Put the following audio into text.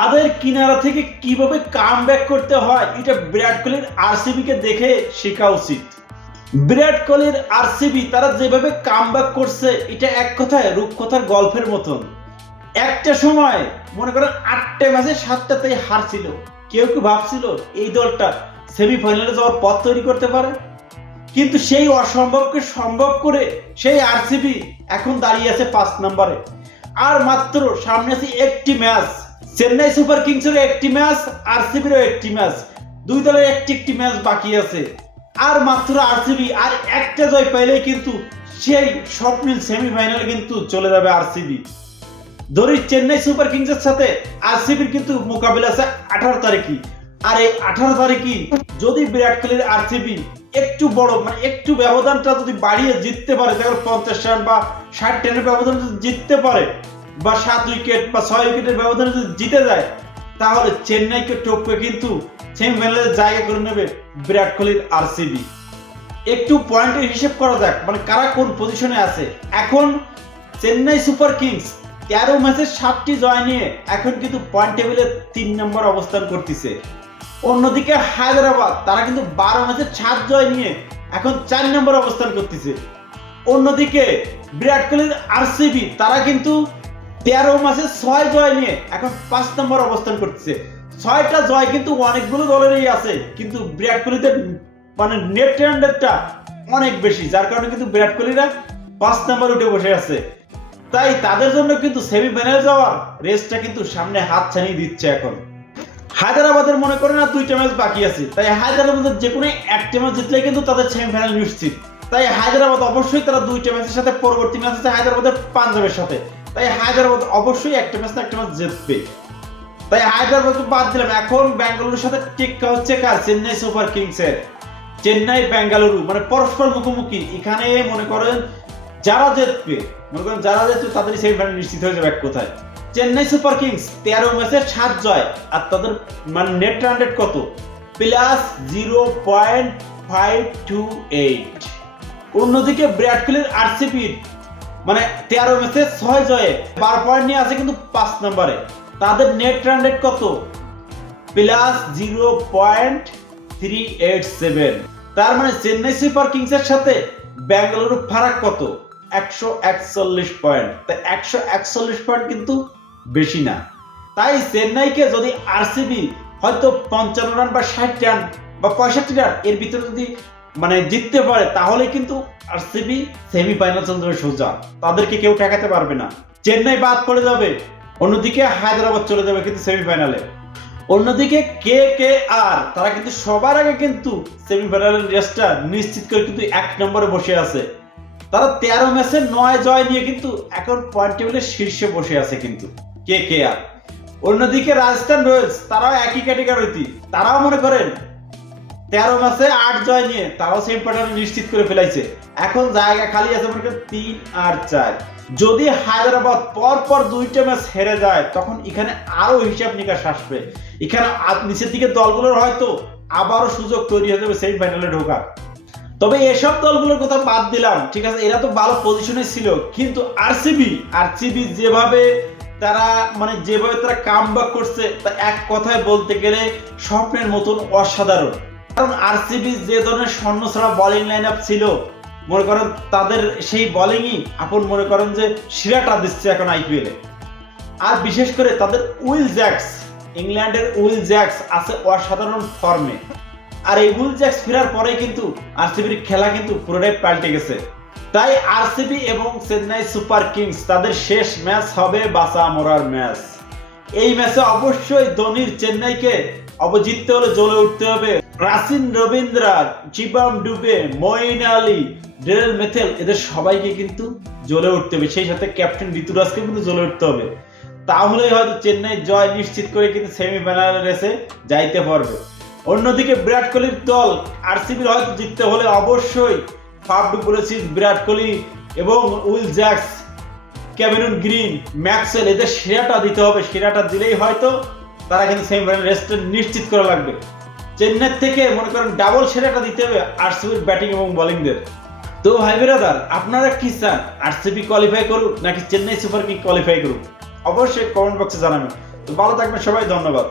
খাদের কিনারা থেকে কীভাবে কাম করতে হয়, এটা বিরাট কোহলির আরসিবি কে দেখে শেখা উচিত। বিরাট কোহলির আরসিবি তারা যেভাবে কাম করছে, এটা এক কথায় রূপকথার গল্পের মতন। একটা সময়, মনে করেন আটটা ম্যাচে সাতটাতেই হারছিল কেউ কি ভাবছিল এই দলটা সেমিফাইনালে যাওয়ার পথ তৈরি করতে পারে? কিন্তু সেই অসম্ভবকে সম্ভব করে সেই আরসিবি এখন দাঁড়িয়ে আছে পাঁচ নম্বরে। আর মাত্র সামনে আছে একটি ম্যাচ। চেন্নাই সুপার কিংসেরও একটি ম্যাচ, আরসিবিরও একটি ম্যাচ। দুই দলের একটি একটি ম্যাচ বাকি আছে। আর মাত্র আরসিবি আর একটা জয় পাইলেই কিন্তু সেই স্বপ্নিল সেমিফাইনালে কিন্তু চলে যাবে আরসিবি। ধরি চেন্নাই সুপার কিংসের সাথে আরসিবির কিন্তু মোকাবিলা আছে আঠারো তারিখই। আর এই আঠারো তারিখই যদি বিরাট কোহলির আরসিবি একটু বড় মানে একটু ব্যবধানটা যদি বাড়িয়ে জিততে পারে দেখো পঞ্চাশ রান বা ষাট রানের ব্যবধান যদি জিততে পারে বা সাত উইকেট বা ছয় উইকেটের ব্যবধানে যদি জিতে যায়, তাহলে চেন্নাইকে টপকে কিন্তু সেমিফাইনালে জায়গা করে নেবে বিরাট কোহলির আরসিবি একটু পয়েন্টের হিসেব করা যাক মানে কারা কোন পজিশনে আছে। এখন চেন্নাই সুপার কিংস, তেরো ম্যাচের সাতটি জয় নিয়ে এখন কিন্তু পয়েন্ট টেবিলে তিন নম্বর অবস্থান করতেছে। অন্যদিকে হায়দ্রাবাদ, তারা কিন্তু বারো ম্যাচের সাত জয় নিয়ে এখন চার নম্বর অবস্থান করতেছে। অন্যদিকে বিরাট কোহলির আরসিবি তারা কিন্তু তেরো মাসে ছয় জয় নিয়ে এখন পাঁচ নম্বর অবস্থান করতেছে। ছয়টা জয় কিন্তু অনেকগুলো দলেরই আছে, কিন্তু বিরাট কোহলিদের মানে নেট রানটা অনেক বেশি, যার কারণে কিন্তু বিরাট কোহলিরা পাঁচ নম্বর উঠে বসে আছে। তাই তাদের জন্য কিন্তু সেমিফাইনালে যাওয়ার রেসটা কিন্তু সামনে হাত ছানিয়ে দিচ্ছে এখন। হায়দ্রাবাদের মনে করে না দুইটা ম্যাচ বাকি আছে, তাই হায়দ্রাবাদের যে কোনো একটা ম্যাচ জিতলে কিন্তু তাদের সেমিফাইনাল নিশ্চিত। তাই হায়দ্রাবাদ অবশ্যই তারা দুইটা ম্যাচের সাথে পরবর্তী ম্যাচ আছে হায়দ্রাবাদের পাঞ্জাবের সাথে। তাই হায়দ্রাবাদ অবশ্যই একটা ম্যাচ না, একটা ম্যাচ জিতবে। তাই হায়দ্রাবাদ বাদ দিলাম। এখন বেঙ্গালুরুর সাথে টিক্কা হচ্ছে কার? চেন্নাই সুপার কিংসের। চেন্নাই বেঙ্গালুরু মানে পরস্পর মুখোমুখি। এখানে মনে করেন যারা জিতবে, মনে করেন যারা জিতবে তাদের সেমিফাইনাল নিশ্চিত হয়ে যাবে এক কোথায়। চেন্নাই সুপার কিংস, তেরো ম্যাচে সাত জয়। আর তাদের মানে নেট রান কত? Plus zero point five two eight অন্যদিকে বিরাট কোহলির আরসিপির মানে তেরো ম্যাচে ছয় জয়ে। বারো পয়েন্ট নিয়ে আছে কিন্তু পাঁচ নম্বরে। তাদের নেট রান রেট কত? Plus zero point three eight seven তার মানে চেন্নাই সুপার কিংসের সাথে বেঙ্গালুরু ফারাক কত? একশো একচল্লিশ পয়েন্ট তা একশো একচল্লিশ পয়েন্ট কিন্তু বেশি না। তাই চেন্নাইকে যদি আরসিবি হয়তো পঞ্চান্ন রান বা ষাট রান বা পঁয়ষট্টি রান এর ভিতরে যদি মানে জিততে পারে, তাহলে কিন্তু আরসিবি সেমিফাইনাল চলে যাবে সোজা। তাদেরকে কেউ ঠেকাতে পারবে না। চেন্নাই বাদ পড়ে যাবে, অন্যদিকে হায়দ্রাবাদ চলে যাবে কিন্তু সেমিফাইনালে অন্যদিকে কে কে আর, তারা কিন্তু সবার আগে কিন্তু সেমিফাইনালের রেসটা নিশ্চিত করে কিন্তু এক নম্বরে বসে আছে। তারা তেরো ম্যাচে নয় জয় নিয়ে কিন্তু এখন পয়েন্ট টেবিলের শীর্ষে বসে আছে কিন্তু কে কে আর। অন্যদিকে রাজস্থান রয়্যালস, তারাও একই ক্যাটেগরিতে তারাও মনে করেন তেরো ম্যাচে আট জয় নিয়ে তারাও সেমিফাইনাল নিশ্চিত করে ফেলাইছে। এখন জায়গা খালি আছে মনে তিন আর চার। যদি হায়দ্রাবাদ পর পর দুইটা ম্যাচ হেরে যায়, তখন এখানে আরও হিসাব নিকাশ আসবে। এখানে নিচের দিকে দলগুলোর হয়তো আবারও সুযোগ তৈরি হয়ে যাবে সেমিফাইনালে ঢোকার। তবে এসব দলগুলোর কথা বাদ দিলাম, ঠিক আছে? এরা তো ভালো পজিশনে ছিল, কিন্তু আরসিবি আরসিবি যেভাবে তারা মানে যেভাবে তারা কাম করছে, তা এক কথায় বলতে গেলে স্বপ্নের মতন অসাধারণ। কারণ আরসিবি যে ধরনের স্বর্ণ ছাড়া বোলিং লাইন আপ ছিল, মনে করেন তাদের সেই বোলিংই আপন মনে করেন যে শিরাটা দিচ্ছে এখন আইপিএলে আর বিশেষ করে তাদের উইল জ্যাক্স ইংল্যান্ডের উইল জ্যাক্স আছে অসাধারণ ফর্মে আর এই উইল জ্যাক্স ফেরার পরে কিন্তু আরসিবির খেলা কিন্তু পুরোটাই পাল্টে গেছে। তাই আরসিবি এবং চেন্নাই সুপার কিংস তাদের শেষ ম্যাচ হবে বাসা মরার ম্যাচ। এই ম্যাচে অবশ্যই ধোনির চেন্নাইকে অবজিততে হলে জ্বলে উঠতে হবে। রাসিন রবীন্দ্রা চিবাম ডুবে, মঈন আলী, ডেরেল মেথেল, এদের সবাইকে কিন্তু জ্বলে উঠতে হবে। সেই সাথে ক্যাপ্টেন ঋতুরাজকে কিন্তু জ্বলে উঠতে হবে। তাহলে হয়তো চেন্নাই জয় নিশ্চিত করে কিন্তু সেমিফাইনাল রেসে যাইতে পারবে। অন্যদিকে বিরাট কোহলির দল আরসিবির হয়তো জিততে হলে অবশ্যই ফাফ বলেছিস বিরাট কোহলি এবং Will Jacks, Cameron Green Maxwell এদের সেরাটা দিতে হবে। সেরাটা দিলেই হয়তো তারা কিন্তু সেমিফাইনাল রেসটা নিশ্চিত করা লাগবে। চেন্নাই থেকে মনে করেন ডাবল সেরাটা দিতে হবে আরসিবির ব্যাটিং এবং বোলিংদের তো ভাই বেরাদার, আপনারা কি চান? আরসিবি কোয়ালিফাই করুক নাকি চেন্নাই সুপার কিং কোয়ালিফাই করুক? অবশ্যই কমেন্ট বক্সে জানাবেন। তো ভালো থাকবেন সবাই, ধন্যবাদ।